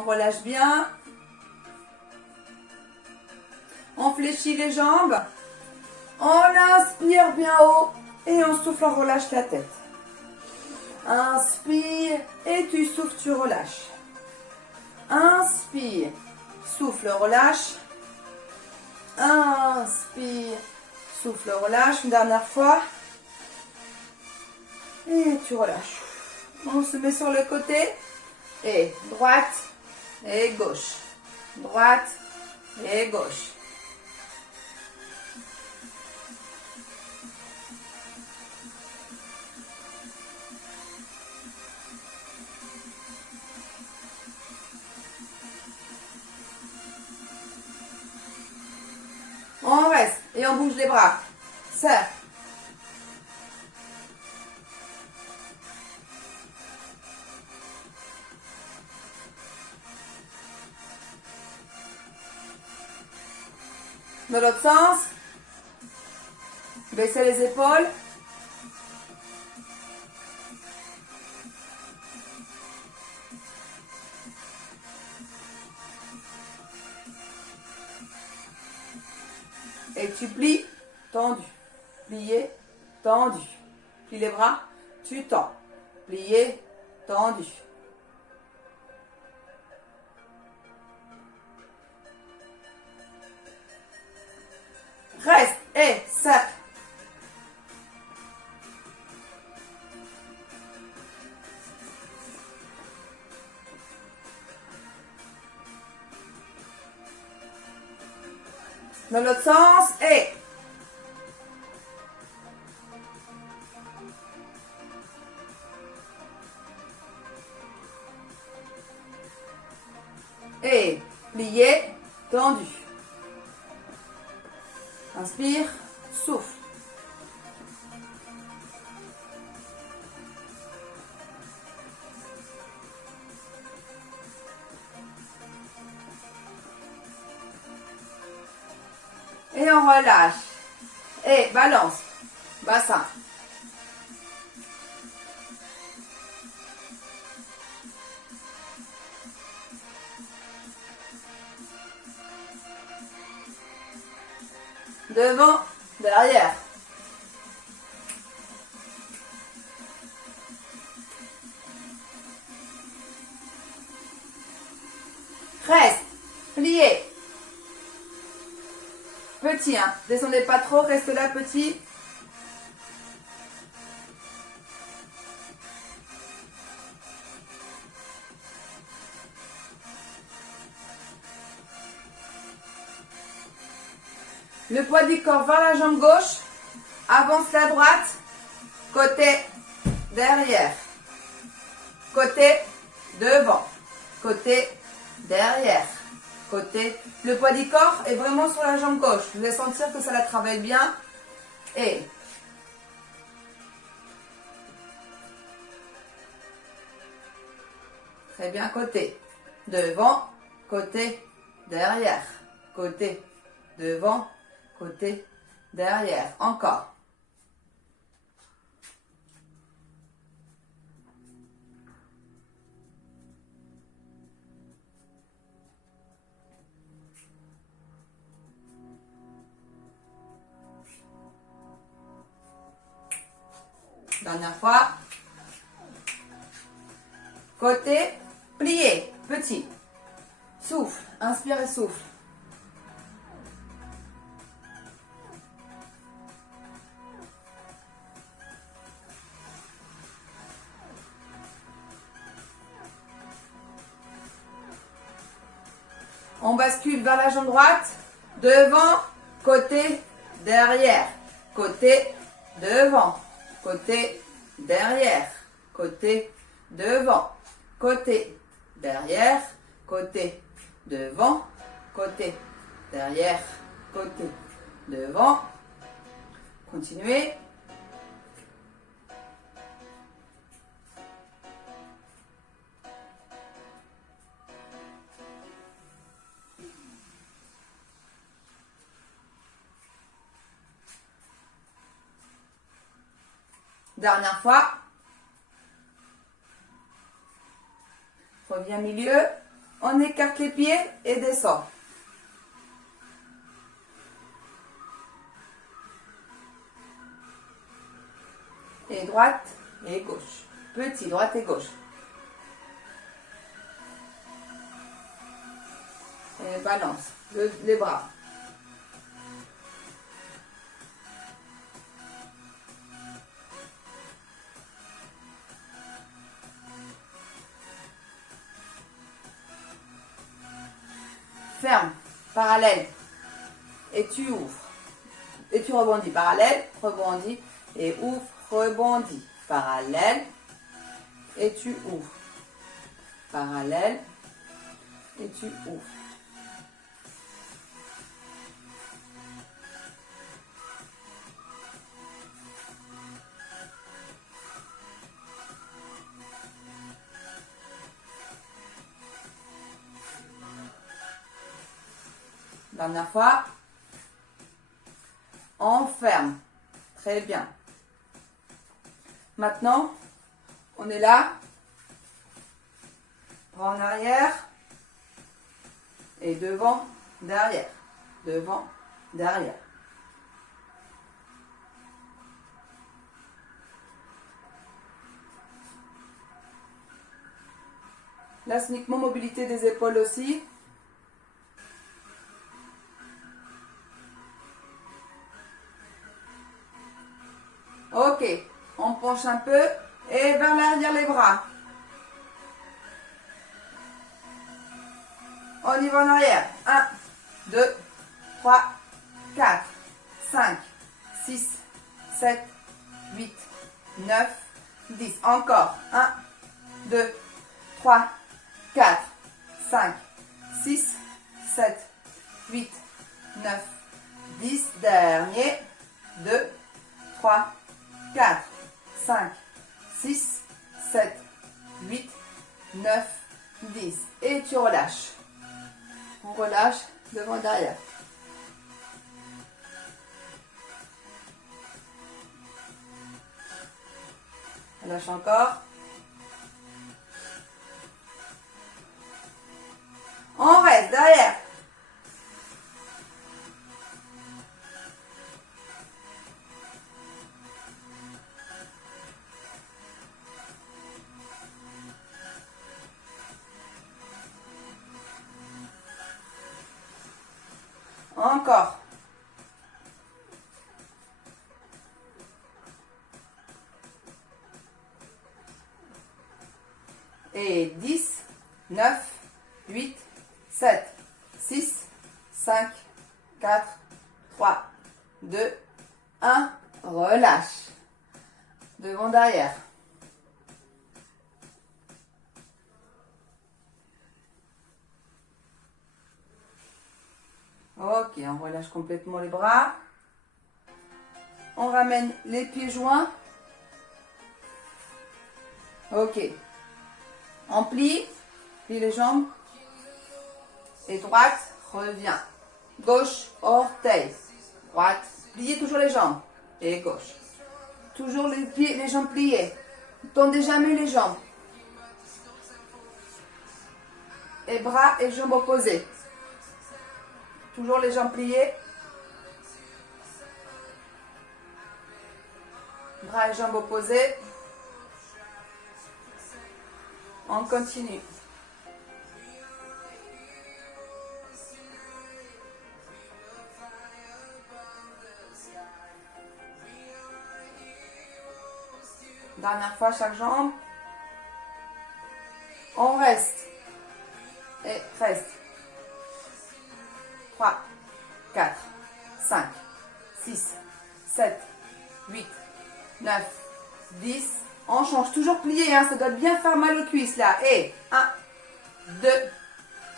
On relâche bien. On fléchit les jambes. On inspire bien haut et on souffle, on relâche la tête. Inspire et tu souffles, tu relâches. Inspire, souffle, relâche. Inspire, souffle, relâche. Une dernière fois. Et tu relâches. On se met sur le côté. Et droite et gauche. Droite et gauche. On reste et on bouge les bras. Serre. Dans l'autre sens. Baissez les épaules. Et tu plies, tendu. Plié, tendu. Plie les bras, tu tends. Plié, tendu. Reste et serre. Dans l'autre sens et plié, tendu. Inspire, souffle. Et on relâche. Et balance. Bassin. Devant, derrière. Reste, plié. Petit, hein. Descendez pas trop, reste là, petit. Le poids du corps vers la jambe gauche. Avance la droite. Côté, derrière. Côté, devant. Côté, derrière. Côté. Le poids du corps est vraiment sur la jambe gauche. Vous allez sentir que ça la travaille bien. Et très bien, côté. Devant, côté, derrière. Côté, devant, côté, derrière. Encore. Dernière fois. Côté, plié, petit. Souffle, inspire et souffle. On bascule vers la jambe droite. Devant, côté, derrière. Côté, devant. Côté, derrière. Côté, devant. Côté, derrière. Côté, devant. Côté, derrière. Côté, devant. Continuez. Dernière fois. Reviens milieu. On écarte les pieds et descend. Et droite et gauche. Petit, droite et gauche. Et balance les bras. Ferme, parallèle. Et tu ouvres. Et tu rebondis. Parallèle, rebondis. Et ouvre, rebondis. Parallèle. Et tu ouvres. Parallèle. Et tu ouvres. Dernière fois. On ferme. Très bien. Maintenant, on est là. Bras en arrière. Et devant, derrière. Devant, derrière. Là, c'est uniquement mobilité des épaules aussi. Ok, on penche un peu et vers l'arrière les bras. On y va en arrière. 1, 2, 3, 4, 5, 6, 7, 8, 9, 10. Encore. 1, 2, 3, 4, 5, 6, 7, 8, 9, 10. Dernier. 2, 3, 4, 5, 6, 7, 8, 9, 10. Et tu relâches. On relâche devant et derrière. Relâche encore. On reste derrière. Encore. Et 10, 9, 8, 7, 6, 5, 4, 3, 2, 1. Relâche. Devant, derrière. Ok, on relâche complètement les bras. On ramène les pieds joints. Ok. On plie les jambes. Et droite, revient. Gauche, orteil. Droite, pliez toujours les jambes. Et gauche. Toujours les pieds, les jambes pliées. Ne tendez jamais les jambes. Et bras et jambes opposées. Toujours les jambes pliées. Bras et jambes opposés. On continue. Dernière fois chaque jambe. On reste. Et reste. 3, 4, 5, 6, 7, 8, 9, 10. On change. Toujours plié, hein, ça doit bien faire mal aux cuisses là. Et 1, 2,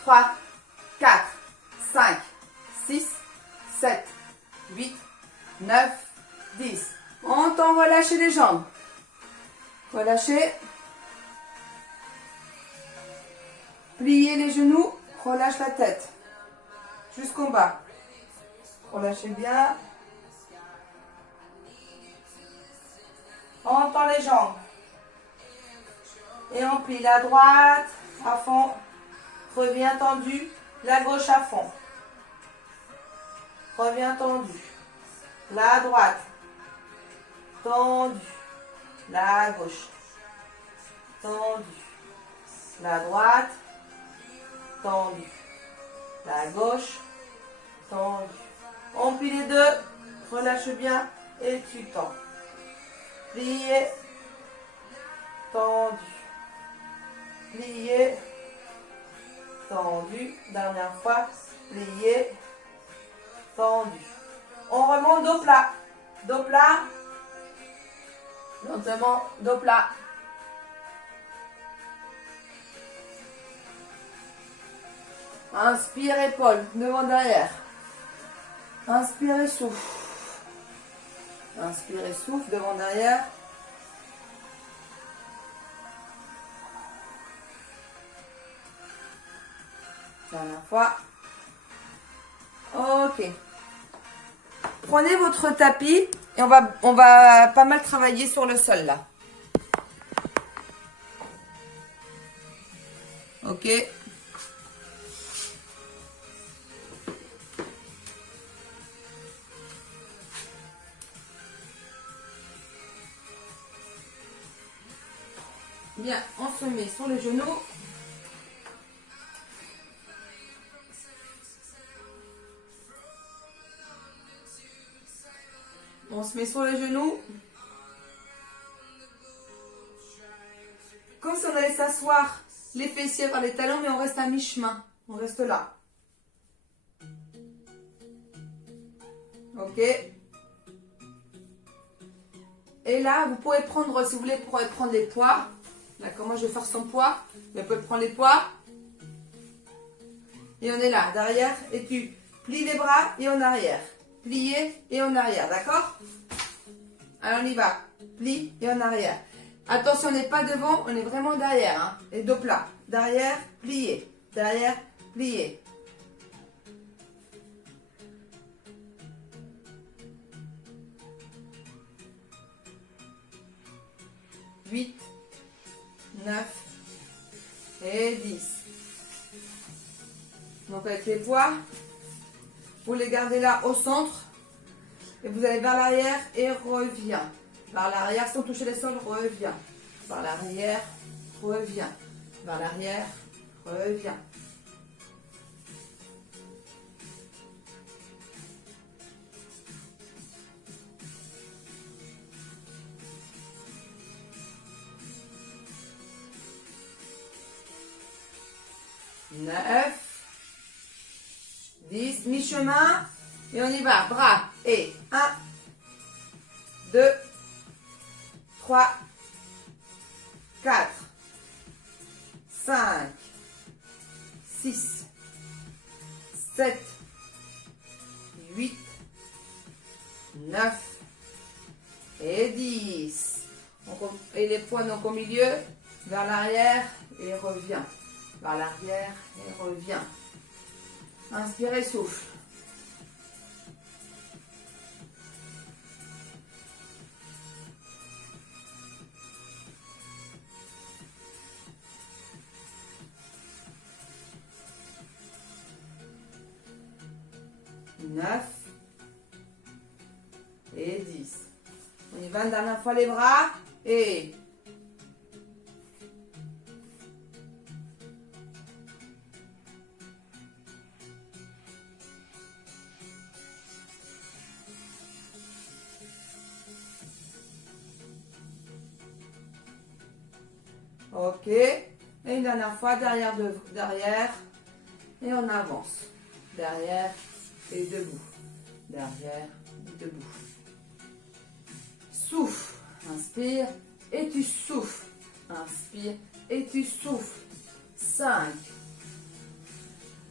3, 4, 5, 6, 7, 8, 9, 10. On tend relâcher les jambes. Relâchez. Pliez les genoux. Relâche la tête. Jusqu'en bas. Relâchez bien. On tend les jambes. Et on plie la droite à fond. reviens tendu, la gauche à fond. Reviens tendu, la droite, tendu, la gauche, tendu, la droite, tendu, la gauche, tendu. On plie les deux, relâche bien et tu tends. Plié, tendu, plié, tendu, dernière fois, plié, tendu. On remonte dos plat, lentement, dos plat. Inspire, épaule, devant, derrière. Inspire et souffle. Inspire et souffle, devant, derrière. Dernière fois. Ok. Prenez votre tapis et on va pas mal travailler sur le sol là. Ok. Bien, on se met sur les genoux. On se met sur les genoux. Comme si on allait s'asseoir les fessiers vers les talons, mais on reste à mi-chemin. On reste là. Ok. Et là, vous pouvez prendre, si vous voulez, prendre les poids. D'accord, moi je vais faire sans poids. Vous pouvez prendre les poids. Et on est là, derrière. Et tu plies les bras et en arrière. Plier et en arrière, d'accord? Alors on y va. Plie et en arrière. Attention, on n'est pas devant, on est vraiment derrière. Hein. Et dos plat. Derrière, plier. Derrière, plier. Huit, 9 et 10. Donc avec les poids, vous les gardez là au centre. Et vous allez vers l'arrière et reviens. Vers l'arrière sans toucher les sols, reviens. Vers l'arrière, reviens. Vers l'arrière, reviens. Neuf, 10, mi-chemin. Et on y va. Bras. Et 1, 2, 3, 4, 5, 6, 7, 8, 9 et 10. Et les poings donc au milieu, vers l'arrière et reviens. Vers l'arrière et reviens. Inspirez, souffle. Neuf et 10. On y va une dernière fois les bras et ok. Et une dernière fois derrière et on avance. Derrière et debout. Derrière et debout. Souffle. Inspire et tu souffles. Inspire et tu souffles. 5,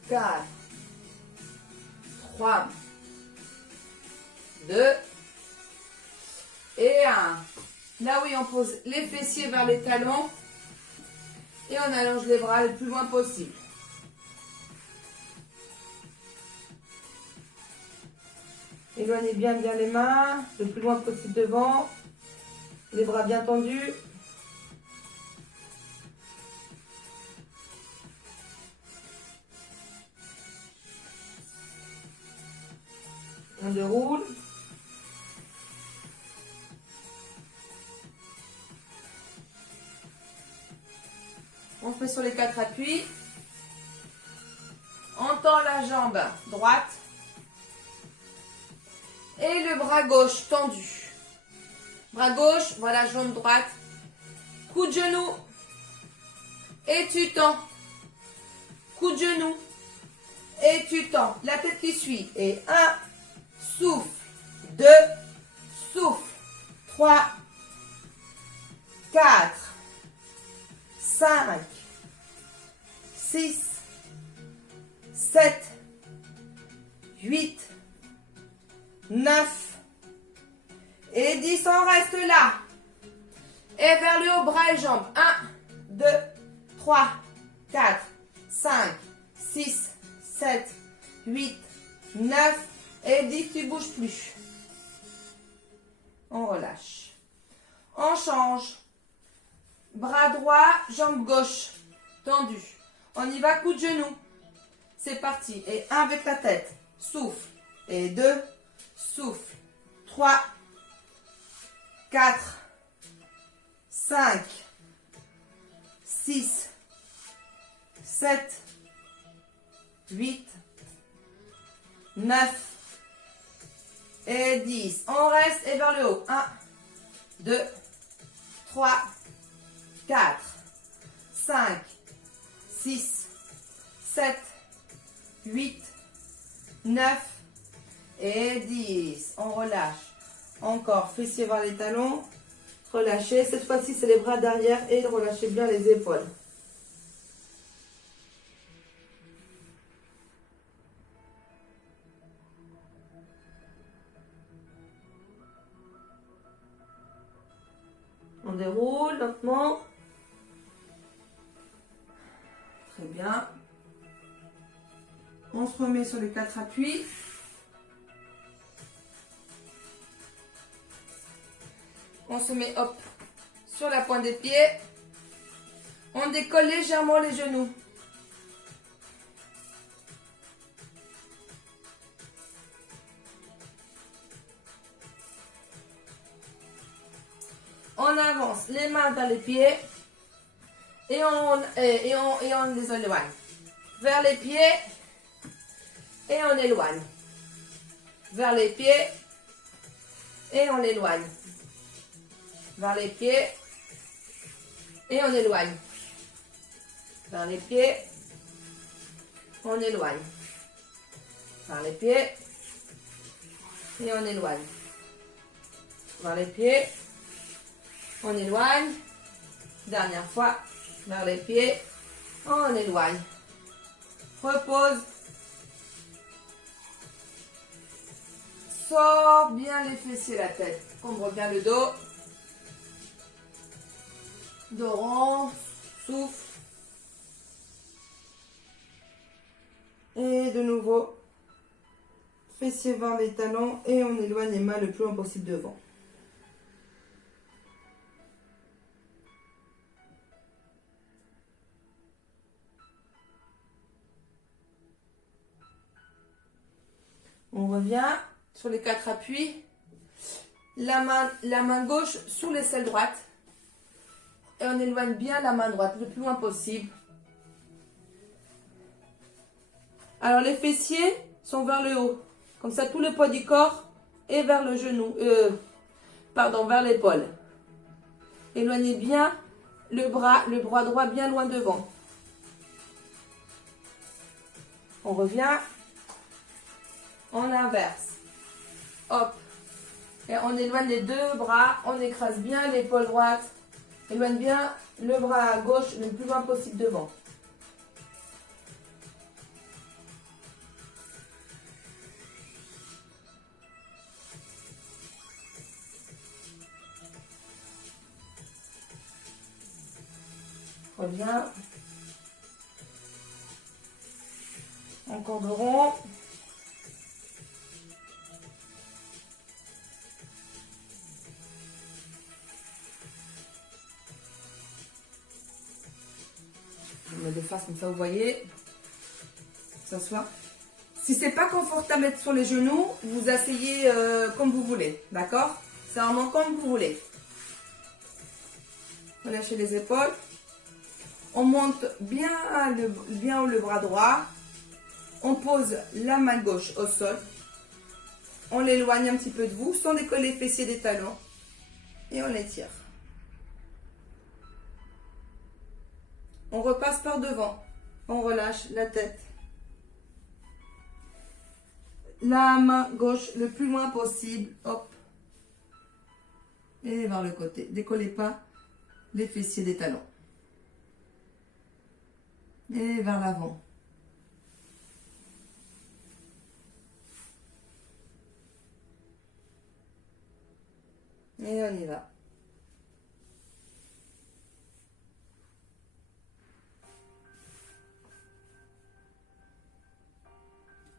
4, 3, 2 et 1. Là oui, on pose les fessiers vers les talons et on allonge les bras le plus loin possible. Éloignez bien les mains, le plus loin possible devant. Les bras bien tendus. On déroule. On fait sur les 4 appuis. On tend la jambe droite. Et le bras gauche tendu. Bras gauche, voilà, jambe droite. Coup de genou. Et tu tends. Coup de genou. Et tu tends. La tête qui suit. Et 1, souffle. 2, souffle. 3, 4, 5, 6, 7, 8, 9 et 10. On reste là. Et vers le haut, bras et jambes. 1, 2, 3, 4, 5, 6, 7, 8, 9 et 10. Tu ne bouges plus. On relâche. On change. Bras droit, jambe gauche. Tendu. On y va, coup de genou. C'est parti. Et 1 avec la tête. Souffle. Et 2. Souffle. 3. 4. 5. 6. 7. 8. 9. Et 10. On reste et vers le haut. 1, 2, 3, 4, 5, 6, 7, 8, 9 et 10. On relâche. Encore, fessiers vers les talons. Relâchez. Cette fois-ci, c'est les bras derrière et relâchez bien les épaules. On déroule lentement. Très bien. On se remet sur les 4 appuis. On se met, hop, sur la pointe des pieds. On décolle légèrement les genoux. On avance les mains dans les pieds et on les éloigne. Vers les pieds et on éloigne. Vers les pieds et on éloigne. Vers les pieds et on éloigne. Vers les pieds, on éloigne. Vers les pieds et on éloigne. Vers les pieds. On éloigne. Dernière fois. Vers les pieds. On éloigne. Repose. Sors bien les fessiers, la tête. Ombre bien le dos. Dos rond. Souffle. Et de nouveau. Fessiers vers les talons. Et on éloigne les mains le plus loin possible devant. On revient sur les 4 appuis. La main gauche sous l'aisselle droite. Et on éloigne bien la main droite le plus loin possible. Alors les fessiers sont vers le haut. Comme ça, tout le poids du corps est vers le genou. Vers l'épaule. Éloignez bien le bras droit bien loin devant. On revient. On inverse. Hop. Et on éloigne les deux bras. On écrase bien l'épaule droite. Éloigne bien le bras gauche le plus loin possible devant. Reviens. Encore de rond. Je me mets de face comme ça, vous voyez. S'asseoir Si c'est pas confortable d'être sur les genoux, vous asseyez comme vous voulez, d'accord? C'est vraiment comme vous voulez. Relâchez les épaules. On monte bien haut le bras droit. On pose la main gauche au sol. On l'éloigne un petit peu de vous sans décoller les fessiers des talons. Et on l'étire. On repasse par devant. On relâche la tête. La main gauche le plus loin possible. Hop. Et vers le côté. Décollez pas les fessiers des talons. Et vers l'avant. Et on y va.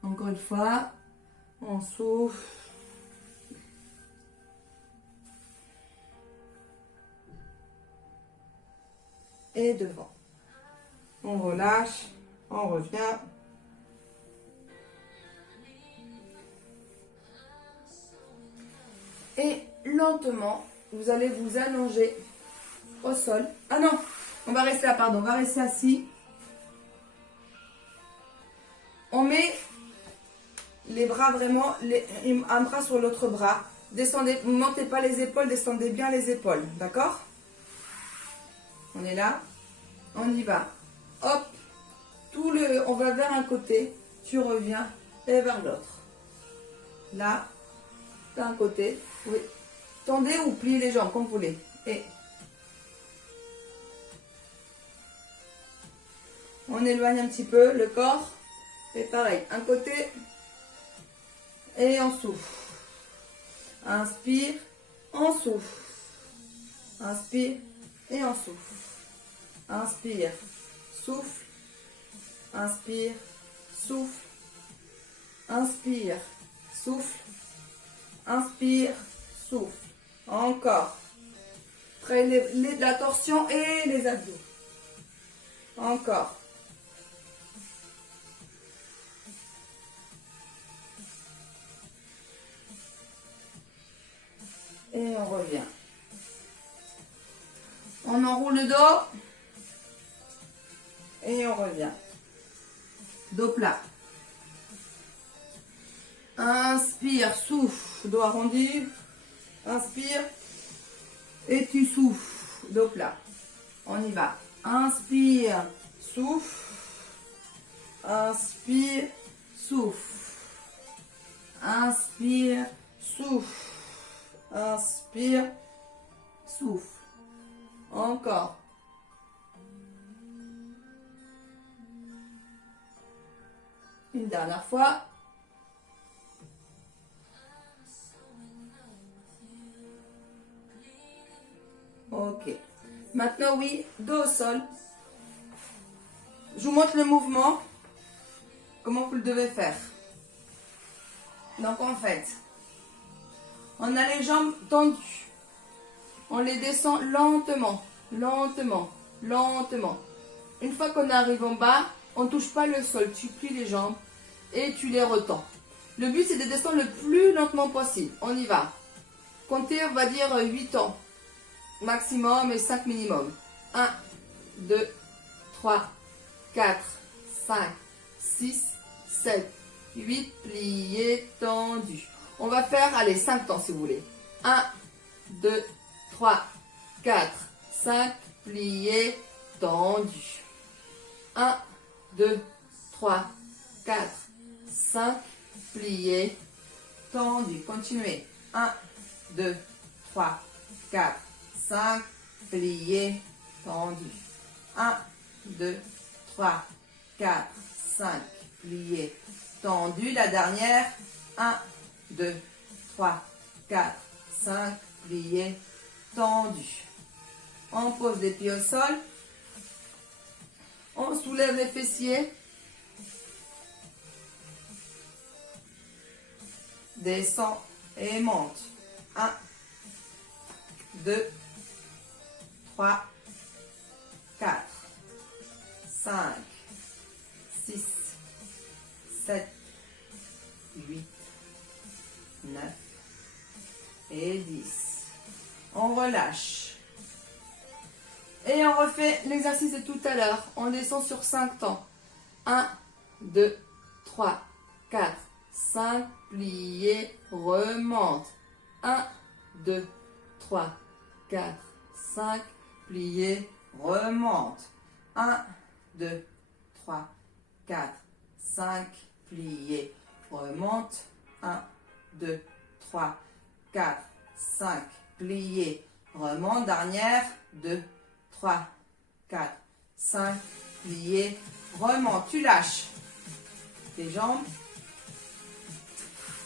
Encore une fois, on souffle. Et devant. On relâche, on revient. Et lentement, vous allez vous allonger au sol. Ah non, on va rester là, pardon, on va rester assis. On met les bras vraiment, un bras sur l'autre bras. Descendez, ne montez pas les épaules, descendez bien les épaules, d'accord? On est là, on y va. Hop, on va vers un côté, tu reviens et vers l'autre. Là, d'un côté, oui. Tendez ou pliez les jambes comme vous voulez. Et on éloigne un petit peu le corps. Et pareil, un côté et on souffle. Inspire, on souffle. Inspire et on souffle. Inspire, souffle. Inspire, souffle. Inspire, souffle. Inspire, souffle. Encore. Prenez la torsion et les abdos. Encore. Et on revient. On enroule le dos. Et on revient. Dos plat. Inspire, souffle, dos arrondi. Inspire. Et tu souffles, dos plat. On y va. Inspire, souffle. Inspire, souffle. Inspire, souffle. Inspire, souffle. Encore. Une dernière fois. Ok. Maintenant, oui, dos au sol. Je vous montre le mouvement. Comment vous le devez faire. Donc, en fait, on a les jambes tendues. On les descend lentement, lentement, lentement. Une fois qu'on arrive en bas, on ne touche pas le sol. Tu plies les jambes et tu les retends. Le but, c'est de descendre le plus lentement possible. On y va. Comptez, on va dire 8 ans. Maximum et 5 minimum. 1, 2, 3, 4, 5, 6, 7, 8, pliés, tendus. On va faire, allez, 5 temps si vous voulez. 1, 2, 3, 4, 5, pliés, tendus. 1, 2, 3, 4, 5, pliés, tendus. Continuez. 1, 2, 3, 4, 5, pliés, tendus. 1, 2, 3, 4, 5, pliés, tendus. La dernière. 1, 2, 3, 4, 5, pliés, tendus. On pose les pieds au sol. On soulève les fessiers. Descend et monte. 1, 2, 3, 4, 5, 6, 7, et 10. On relâche. Et on refait l'exercice de tout à l'heure. On descend sur 5 temps. 1, 2, 3, 4, 5. Plié, remonte. 1, 2, 3, 4, 5. Plié, remonte. 1, 2, 3, 4, 5. Plié, remonte. 1, 2, 3, 4, 5. Plié, remonte. Dernière. 2, 3, 4, 5. Plié, remonte. Tu lâches les jambes.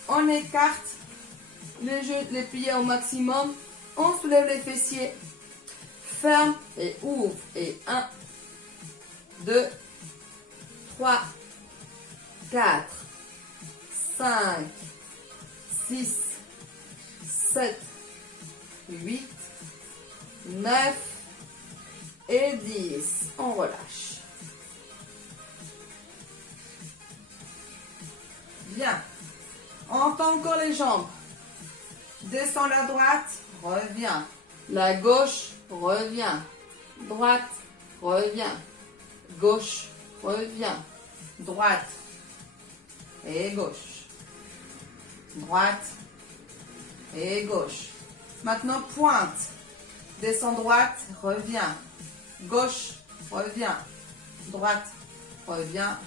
On écarte les pliés au maximum. On soulève les fessiers. Ferme et ouvre. Et 1, 2, 3, 4, 5, 6, 7, 8, 9 et 10. On relâche. Bien. On tend encore les jambes. Descends la droite, reviens. La gauche, reviens. Droite, reviens. Gauche, reviens. Droite et gauche. Droite et gauche. Maintenant, pointe. Descends droite, reviens. Gauche, reviens. Droite, reviens.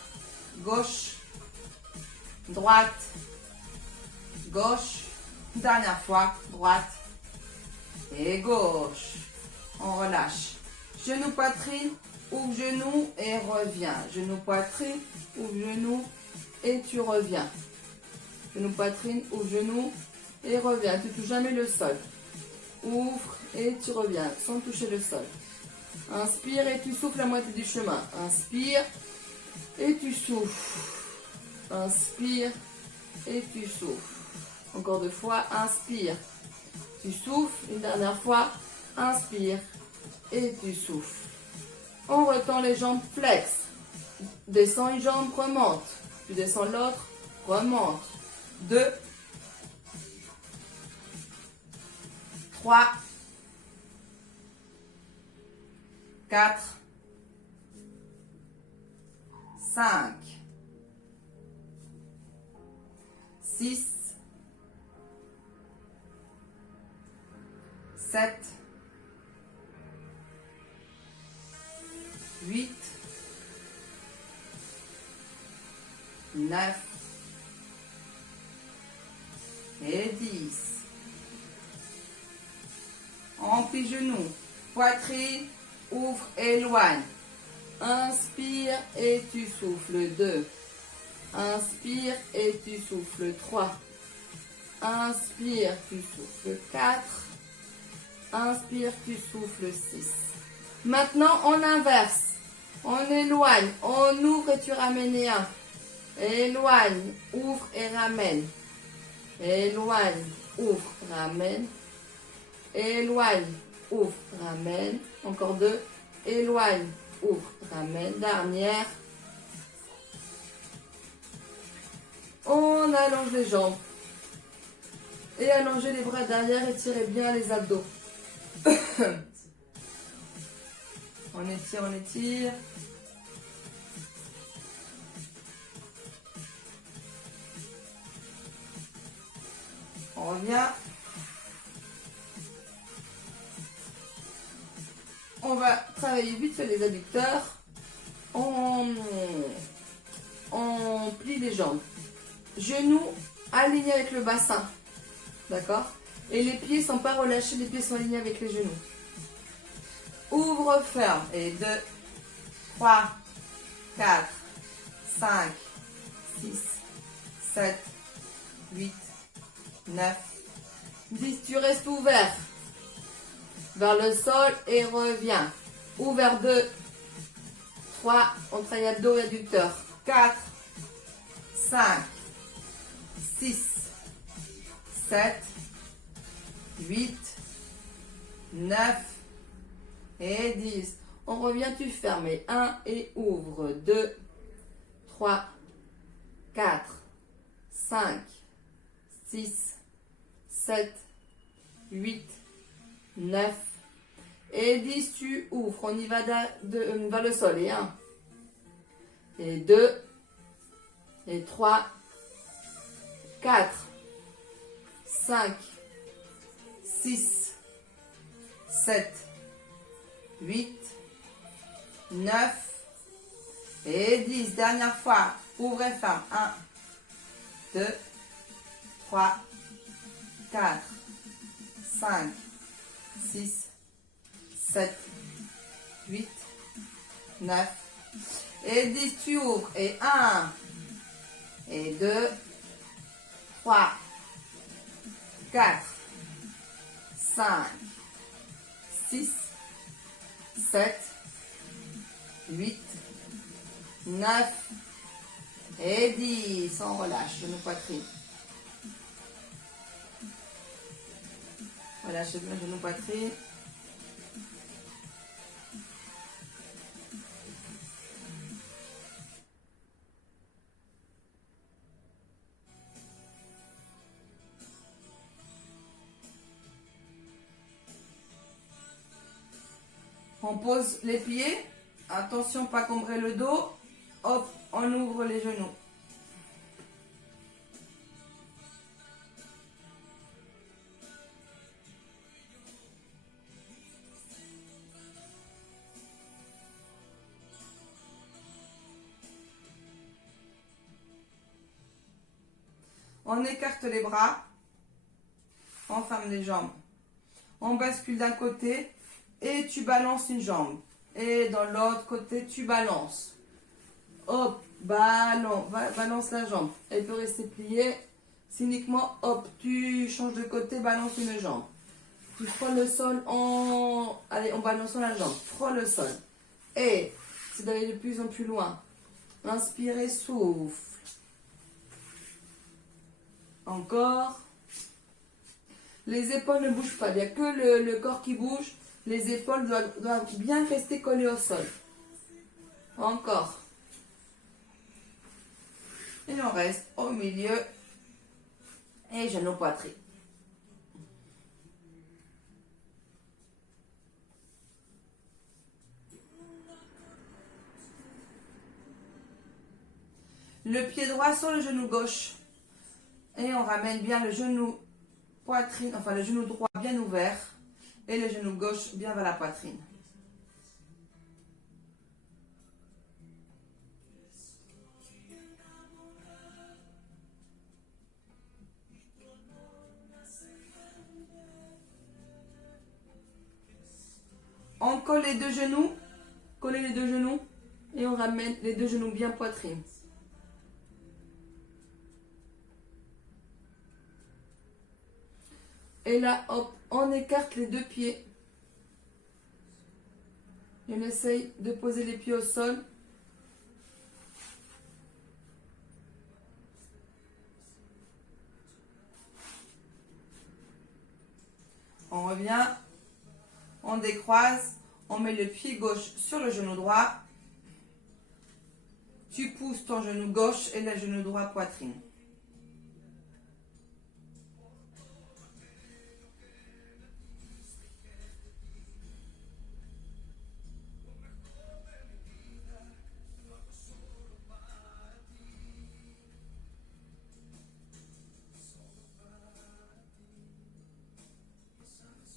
Gauche, droite, gauche. Dernière fois, droite et gauche. On relâche. Genou, poitrine, ouvre genou et reviens. Genou, poitrine, ouvre genou et tu reviens. Genou, poitrine, ouvre genou et reviens. Tu ne touches jamais le sol. Ouvre et tu reviens sans toucher le sol. Inspire et tu souffles la moitié du chemin. Inspire et tu souffles. Inspire et tu souffles. Encore 2 fois, inspire. Tu souffles. Une dernière fois, inspire et tu souffles. On retend les jambes flex. Descends une jambe, remonte. Tu descends l'autre, remonte. 2, 3, 4, 5, 6, 7, 8, 9 et 10. On plie genoux, poitrine, ouvre, éloigne. Inspire et tu souffles 2. Inspire et tu souffles 3. Inspire, tu souffles 4. Inspire, tu souffles 6. Maintenant, on inverse. On éloigne, on ouvre et tu ramènes 1. Éloigne, ouvre et ramène. Éloigne, ouvre, ramène. Éloigne, ouvre, ramène. Encore 2. Éloigne, ouvre, ramène. Dernière. On allonge les jambes. Et allongez les bras derrière et tirez bien les abdos. On étire, on étire. On revient. On va travailler vite fait les adducteurs. On plie les jambes. Genoux alignés avec le bassin. D'accord? Et les pieds ne sont pas relâchés, les pieds sont alignés avec les genoux. Ouvre, ferme. Et 2, 3, 4, 5, 6, 7, 8, 9, 10. Tu restes ouvert vers le sol et reviens. Ouvert 2, 3, on travaille abdos et adducteurs. 4, 5, 6, 7, 8, 9 et 10. On revient, tu fermes. 1 et ouvre. 2, 3, 4, 5, 6, 7, on y va vers le sol. Et 1, et 2, et 3, 4, 5, 6, 7, 8, 9 et 10. Dernière fois. Ouvre et ferme. 1, 2, 3, 4, 5, 6, 7, 8, 9 et 10. Tu ouvres. Et 1, et 2, 3, 4, 5, 6, 7, 8, 9 et 10. On relâche, genou poitrine. Relâchez bien, genou poitrine. On pose les pieds. Attention, pas combrer le dos. Hop, on ouvre les genoux. On écarte les bras. On ferme les jambes. On bascule d'un côté et tu balances une jambe. Et dans l'autre côté, tu balances. Hop, balance la jambe. Elle peut rester pliée. C'est uniquement, hop, tu changes de côté, balance une jambe. Tu frôles le sol en balançant la jambe. Frôle le sol. Et c'est d'aller de plus en plus loin. Inspirez, souffle. Encore. Les épaules ne bougent pas. Il n'y a que le corps qui bouge. Les épaules doivent bien rester collées au sol. Encore. Et on reste au milieu. Et genou poitrine. Le pied droit sur le genou gauche. Et on ramène bien le genou poitrine, enfin le genou droit bien ouvert. Et le genou gauche bien vers la poitrine. On colle les deux genoux. Collez les deux genoux. Et on ramène les deux genoux bien poitrine. Et là, hop, on écarte les deux pieds. Et on essaye de poser les pieds au sol. On revient. On décroise. On met le pied gauche sur le genou droit. Tu pousses ton genou gauche et le genou droit poitrine.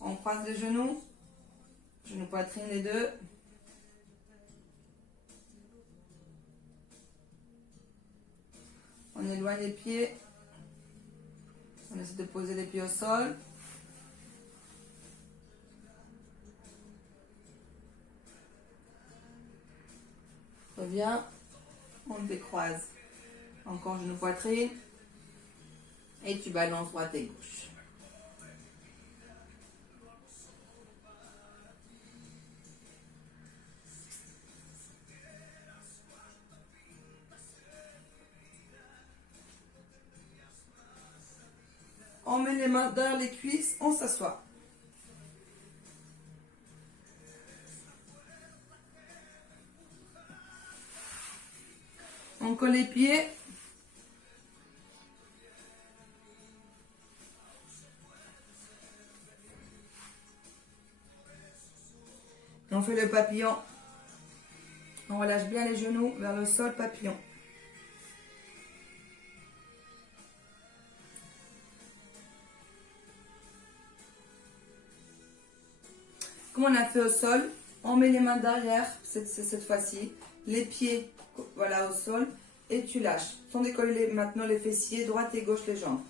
On croise les genoux. Genou poitrine les deux. On éloigne les pieds. On essaie de poser les pieds au sol. Reviens. On décroise. Encore genou poitrine. Et tu balances droite et gauche. On met les mains derrière les cuisses, on s'assoit. On colle les pieds. On fait le papillon. On relâche bien les genoux vers le sol, papillon. Comme on a fait au sol, on met les mains derrière cette fois-ci, les pieds voilà au sol et tu lâches. Sans décoller maintenant les fessiers, droite et gauche les jambes.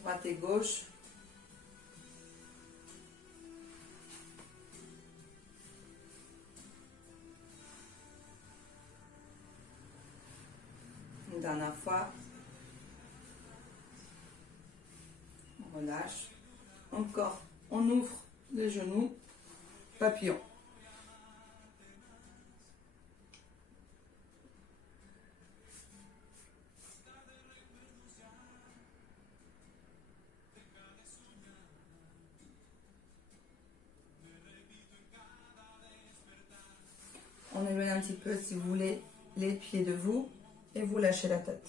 Droite et gauche. Une dernière fois. On relâche. Encore, on ouvre les genoux, papillon. On éloigne un petit peu, si vous voulez, les pieds de vous et vous lâchez la tête.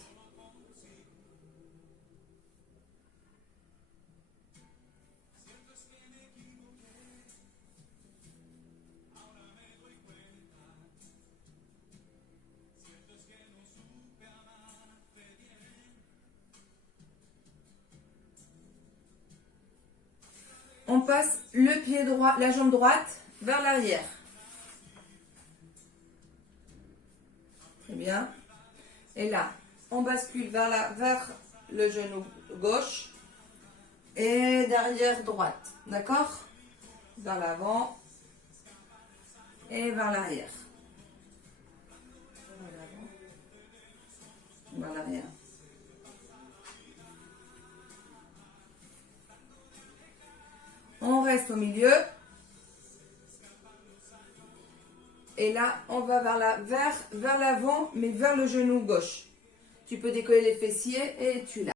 On passe le pied droit, la jambe droite vers l'arrière. Très bien. Et là, on bascule vers le genou gauche et derrière droite. D'accord? Vers l'avant et vers l'arrière. Vers l'arrière. On reste au milieu. Et là, on va vers l'avant, mais vers le genou gauche. Tu peux décoller les fessiers et tu lâches.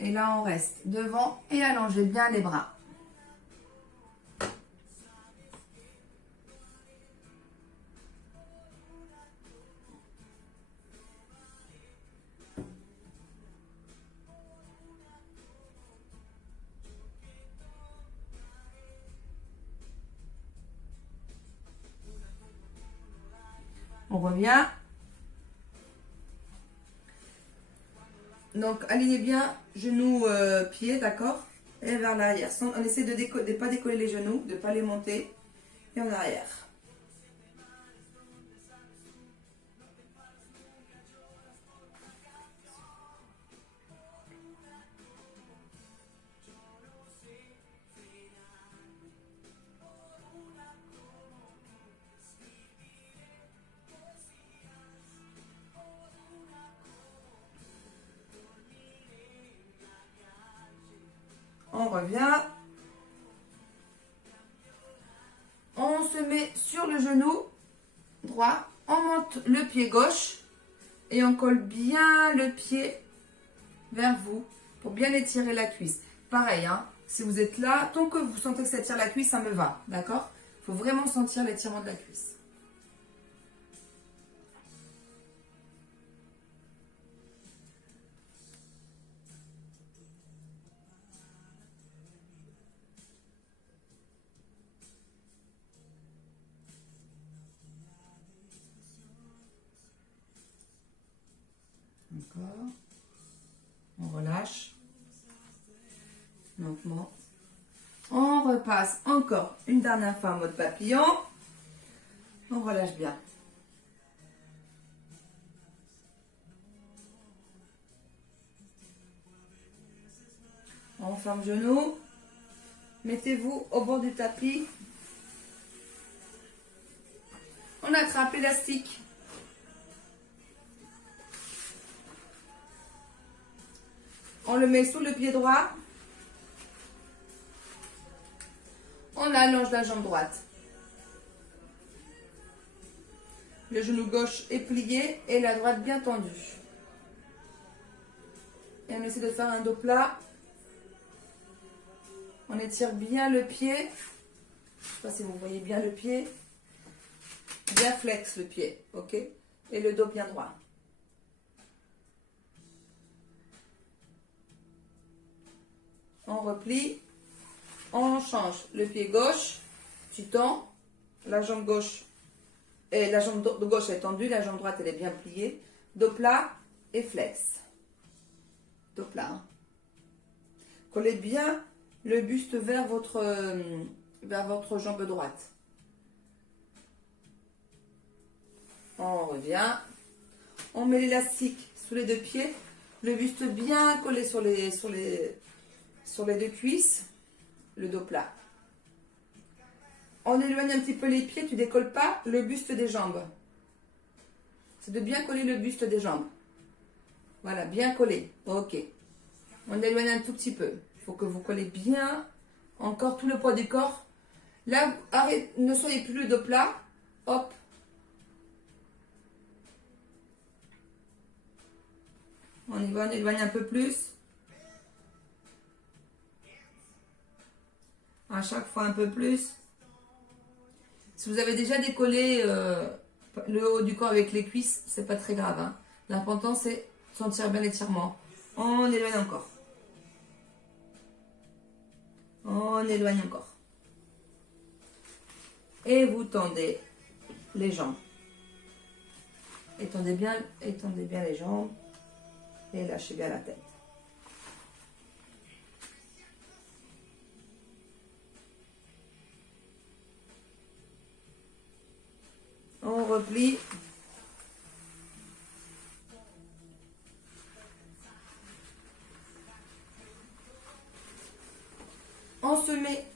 Et là, on reste devant et allongez bien les bras. On revient. Donc, alignez bien genoux, pieds, d'accord? Et vers l'arrière. On essaie de ne pas décoller les genoux, de ne pas les monter. Et en arrière. revient. On se met sur le genou droit. On monte le pied gauche. Et on colle bien le pied vers vous pour bien étirer la cuisse. Pareil, hein, si vous êtes là, tant que vous sentez que ça tire la cuisse, ça me va. D'accord? Il faut vraiment sentir l'étirement de la cuisse. Encore. On relâche. Lentement. On repasse encore une dernière fois en mode papillon. On relâche bien. On ferme genou. Mettez-vous au bord du tapis. On attrape l'élastique. On le met sous le pied droit. On allonge la jambe droite. Le genou gauche est plié et la droite bien tendue. Et on essaie de faire un dos plat. On étire bien le pied. Je ne sais pas si vous voyez bien le pied. Bien flex le pied, ok? Et le dos bien droit. On replie. On change le pied gauche. Tu tends. La jambe gauche. Et la jambe gauche est tendue. La jambe droite elle est bien pliée. Dos plat et flex. Dos plat. Hein. Collez bien le buste vers votre jambe droite. On revient. On met l'élastique sous les deux pieds. Le buste bien collé sur les deux cuisses. Le dos plat. On éloigne un petit peu les pieds. Tu décolles pas le buste des jambes. C'est de bien coller le buste des jambes. Voilà, bien collé. Ok. On éloigne un tout petit peu. Il faut que vous collez bien. Encore tout le poids du corps. Là, arrête, ne soyez plus le dos plat. Hop. On y va, on éloigne un peu plus. À chaque fois un peu plus. Si vous avez déjà décollé le haut du corps avec les cuisses, c'est pas très grave. Hein. L'important c'est sentir bien l'étirement. On éloigne encore. On éloigne encore. Et vous tendez les jambes. Étendez bien les jambes. Et lâchez bien la tête. On replie. On se met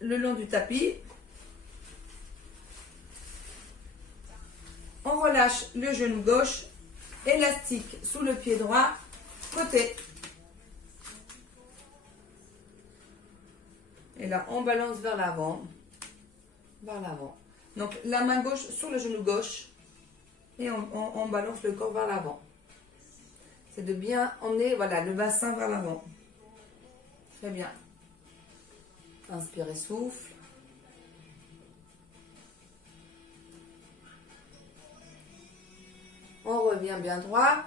le long du tapis. On relâche le genou gauche. Élastique sous le pied droit. Côté. Et là, on balance vers l'avant. Vers l'avant. Donc, la main gauche sur le genou gauche. Et on balance le corps vers l'avant. C'est de bien emmener, voilà, le bassin vers l'avant. Très bien. Inspirez, souffle. On revient bien droit.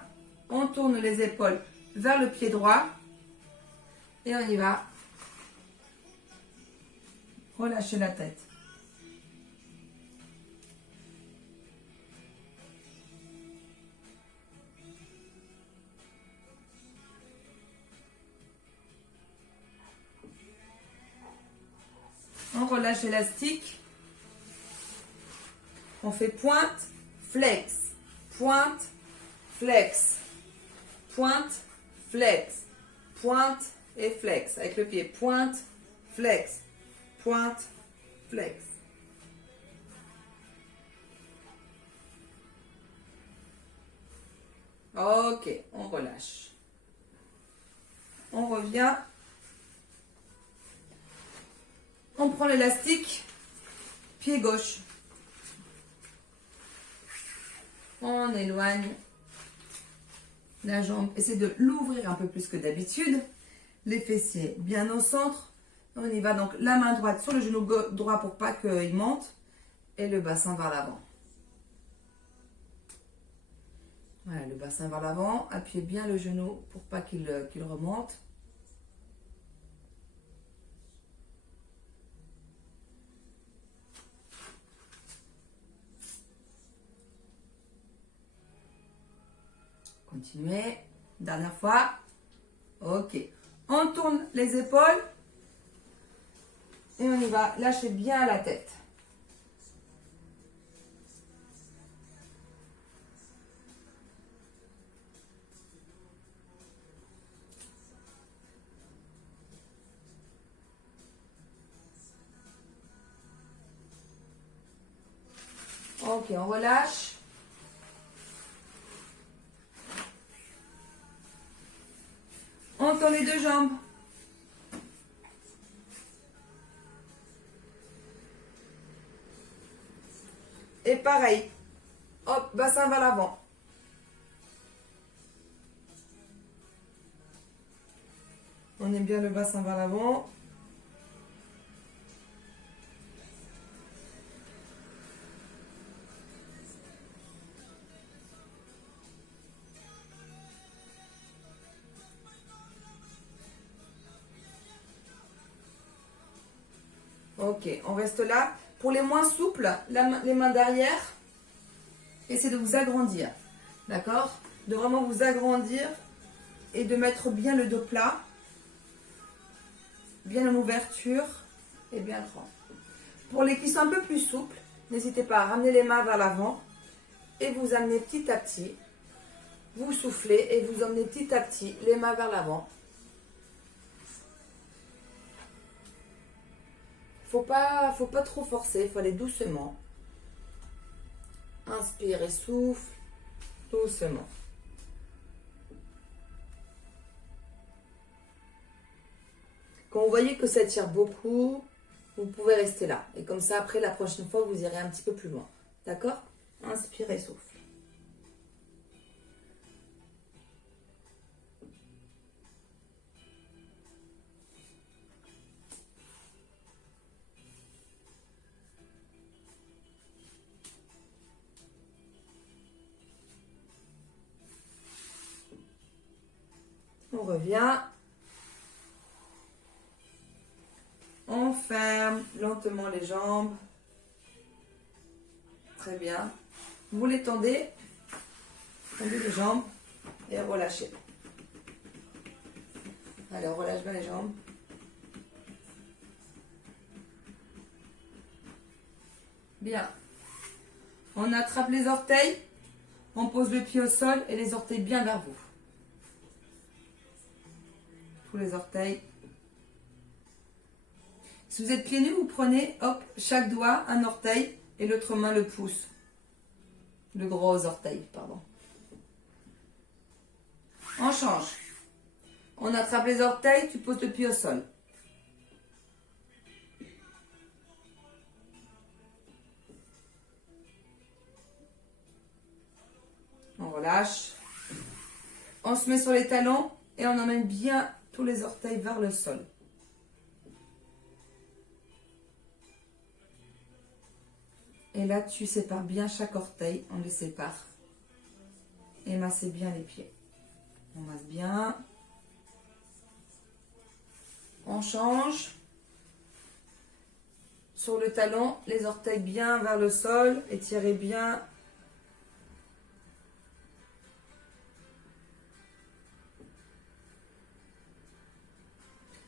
On tourne les épaules vers le pied droit. Et on y va. Relâchez la tête. On relâche l'élastique. On fait pointe, flex. Pointe, flex. Pointe, flex. Pointe et flex. Avec le pied. Pointe, flex. Pointe, flex. Ok, on relâche. On revient prend l'élastique, pied gauche. On éloigne la jambe. Essayez de l'ouvrir un peu plus que d'habitude. Les fessiers bien au centre. On y va donc la main droite sur le genou droit pour pas qu'il monte. Et le bassin vers l'avant. Voilà, le bassin vers l'avant. Appuyez bien le genou pour pas qu'il remonte. Continuez. Dernière fois. Ok. On tourne les épaules. Et on y va. Lâchez bien la tête. Ok, on relâche. On tend les deux jambes. Et pareil. Hop, bassin vers l'avant. On aime bien le bassin vers l'avant. Ok, on reste là. Pour les moins souples, les mains derrière, essayez de vous agrandir. D'accord? De vraiment vous agrandir et de mettre bien le dos plat. Bien en ouverture et bien grand. Pour les qui sont un peu plus souples, n'hésitez pas à ramener les mains vers l'avant et vous amener petit à petit. Vous soufflez et vous emmenez petit à petit les mains vers l'avant. Faut pas trop forcer, il faut aller doucement. Inspire et souffle doucement. Quand vous voyez que ça tire beaucoup, vous pouvez rester là. Et comme ça, après, la prochaine fois, vous irez un petit peu plus loin. D'accord? Inspire et souffle. On revient. On ferme lentement les jambes. Très bien. Vous les tendez. Tendez les jambes et relâchez. Allez, on relâche bien les jambes. Bien. On attrape les orteils. On pose le pied au sol et les orteils bien vers vous. Tous les orteils. Si vous êtes pieds nus, vous prenez, hop, chaque doigt, un orteil et l'autre main le pouce. Le gros orteil, pardon. On change. On attrape les orteils, tu poses le pied au sol. On relâche. On se met sur les talons et on emmène bien tous les orteils vers le sol. Et là, tu sépares bien chaque orteil. On les sépare. Et massez bien les pieds. On masse bien. On change. Sur le talon, les orteils bien vers le sol. Étirez bien.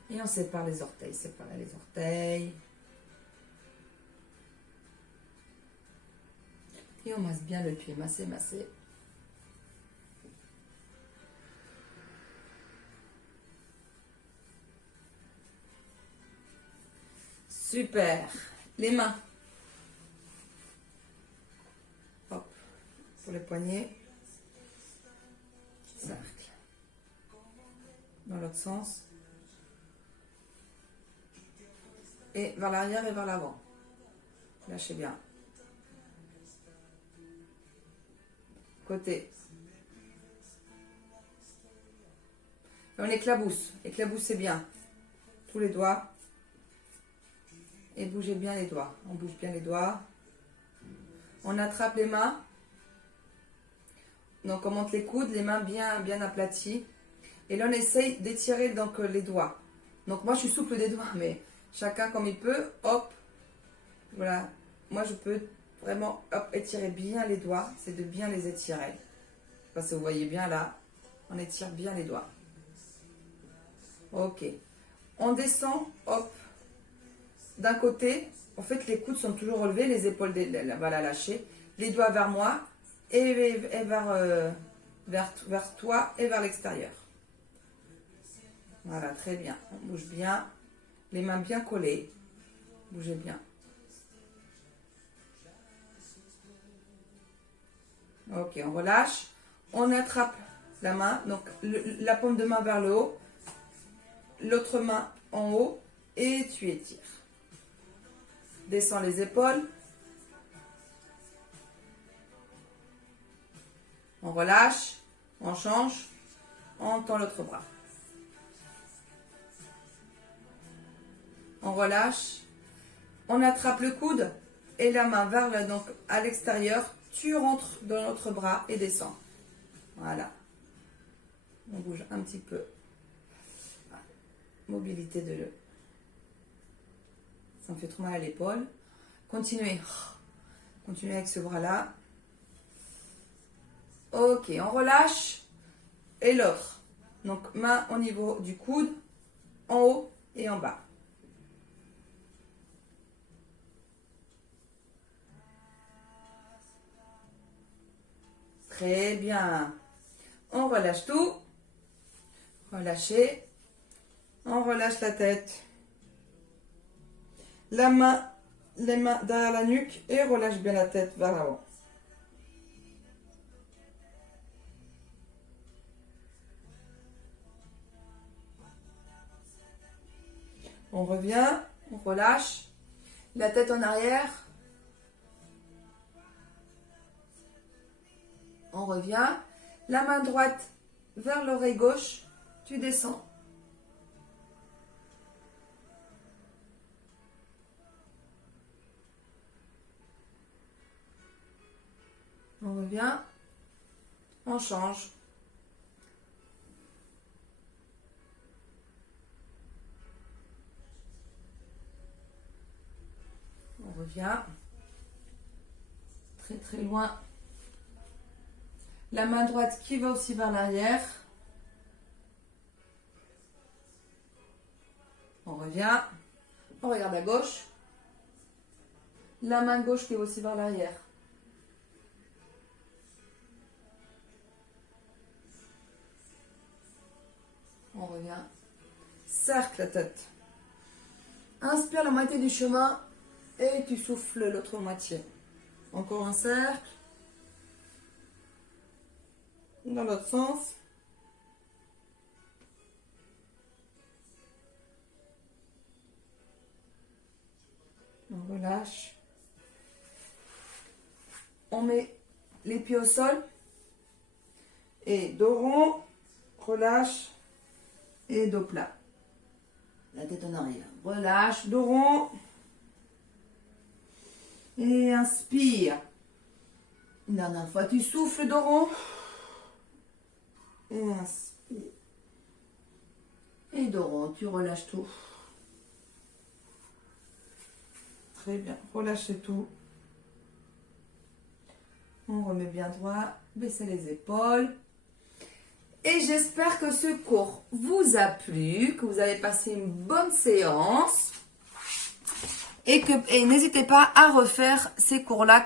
Et on sépare les orteils. Séparez les orteils. Et on masse bien le pied. Massez, massez. Super. Les mains. Hop. Sur les poignets. Cercle. Dans l'autre sens. et vers l'arrière et vers l'avant. Lâchez bien. Côté. Et on éclabousse. Éclaboussez bien tous les doigts. Et bougez bien les doigts. On bouge bien les doigts. On attrape les mains. Donc on monte les coudes, les mains bien aplaties. Et là on essaye d'étirer donc les doigts. Donc moi je suis souple des doigts, mais chacun comme il peut. Hop. Voilà. Moi je peux vraiment hop, étirer bien les doigts. C'est de bien les étirer. Parce que vous voyez bien là. On étire bien les doigts. Ok. On descend. Hop. D'un côté, en fait, les coudes sont toujours relevés, les épaules, voilà, lâchées, les doigts vers moi et vers toi et vers l'extérieur. Voilà, très bien. On bouge bien, les mains bien collées. Bougez bien. Ok, on relâche. On attrape la main, donc la paume de main vers le haut, l'autre main en haut et tu étires. Descends les épaules. On relâche. On change. On tend l'autre bras. On relâche. On attrape le coude et la main vers donc à l'extérieur. Tu rentres dans l'autre bras et descends. Voilà. On bouge un petit peu. Mobilité de l'œil. Ça me fait trop mal à l'épaule. Continuez. Continuez avec ce bras-là. Ok, on relâche. Et l'autre. Donc, main au niveau du coude, en haut et en bas. Très bien. On relâche tout. Relâchez. On relâche la tête. Les mains derrière la nuque et relâche bien la tête vers l'avant. On revient, on relâche. La tête en arrière. On revient. La main droite vers l'oreille gauche. Tu descends. On revient, on change. On revient. Très très loin. La main droite qui va aussi vers l'arrière. On revient. On regarde à gauche. La main gauche qui va aussi vers l'arrière. On revient. Cercle la tête. Inspire la moitié du chemin et tu souffles l'autre moitié. Encore un cercle. Dans l'autre sens. On relâche. On met les pieds au sol. Et dos rond. Relâche. Et dos plat. La tête en arrière. Relâche, dos rond. Et inspire. Une dernière fois, tu souffles, dos rond. Et inspire. Et dos rond, tu relâches tout. Très bien, relâchez tout. On remet bien droit, baissez les épaules. Et j'espère que ce cours vous a plu, que vous avez passé une bonne séance. Et n'hésitez pas à refaire ces cours-là.